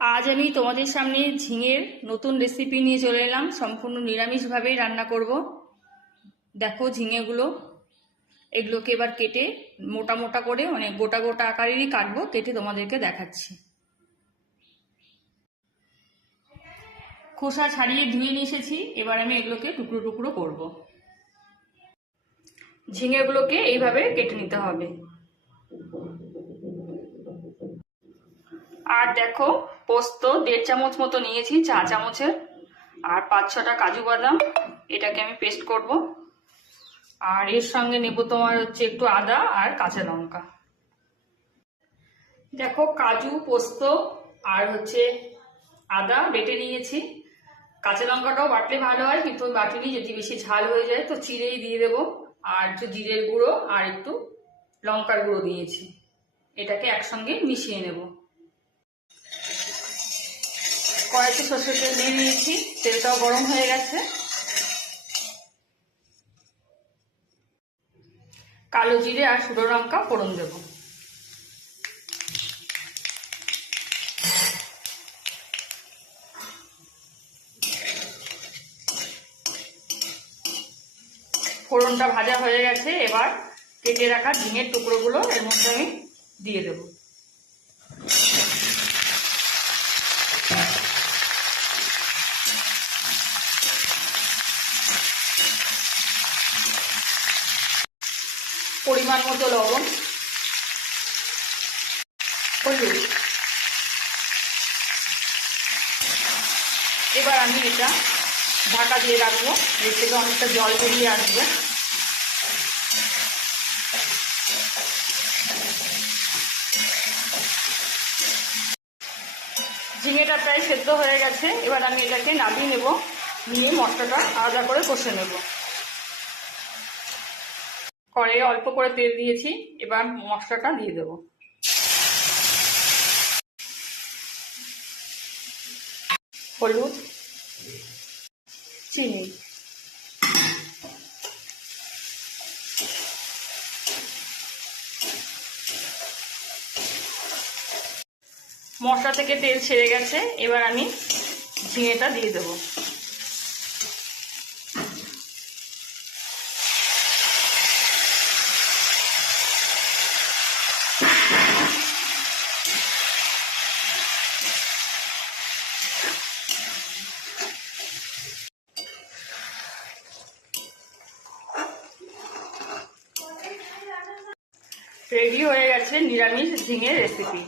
আজ আমি তোমাদের সামনে ঝিঙের নতুন রেসিপি নিয়ে চলে এলাম। সম্পূর্ণ নিরামিষভাবেই রান্না করব। দেখো ঝিঙেগুলো, এগুলোকে এবার কেটে মোটা মোটা করে অনেক গোটা গোটা আকারেরই কাটবো, কেটে তোমাদেরকে দেখাচ্ছি। খোসা ছাড়িয়ে ধুয়ে নিয়ে এসেছি, এবার আমি এগুলোকে টুকরো টুকরো করব। ঝিঙেগুলোকে এইভাবে কেটে নিতে হবে। আর দেখো, পোস্ত 1.5 চামচ মতো নিয়েছি, চা চামচের। আর 5-6টা কাজু বাদাম, এটাকে আমি পেস্ট করব। আর এর সঙ্গে নেব তোমার হচ্ছে একটু আদা আর কাঁচা লঙ্কা। দেখো, কাজু, পোস্ত আর হচ্ছে আদা বেটে নিয়েছি। কাঁচা লঙ্কাটাও বাটলে ভালো হয়, কিন্তু ওই বাটিনি, যদি বেশি ঝাল হয়ে যায় তো চিড়েই দিয়ে দেবো। আর একটু জিরের গুঁড়ো আর একটু লঙ্কার গুঁড়ো দিয়েছি। এটাকে একসঙ্গে মিশিয়ে নেব। কড়াইতে সরষের তেল দিয়ে নিয়েছি, তেলটাও গরম হয়ে গেছে। কালো জিরে আর শুকনো লঙ্কা ফোড়ন দেব। ফোড়নটা ভাজা হয়ে গেছে, এবার কেটে রাখা ঝিঙের টুকরোগুলো এর মধ্যে আমি দিয়ে দেব। পরিমাণ মতো লবণ, হলুদ। এবার আমি এটা ঢাকা দিয়ে রাখবো, এর থেকে অনেকটা জল বেরিয়ে আসবে। ঝিঙেটা প্রায় সেদ্ধ হয়ে গেছে, এবার আমি এটাকে নামিয়ে নেব, নিয়ে মশলাটা আলাদা করে কষে নেব। কড়াইয়ে অল্প করে তেল দিয়েছি, এবার মশলাটা দিয়ে দেব। হলুদ, চিনি, মশলা থেকে তেল ছেড়ে গেছে, এবার আমি ঝিঙেটা দিয়ে দেব। রেডি হয়ে গেছে নিরামিষ ঝিঙের রেসিপি।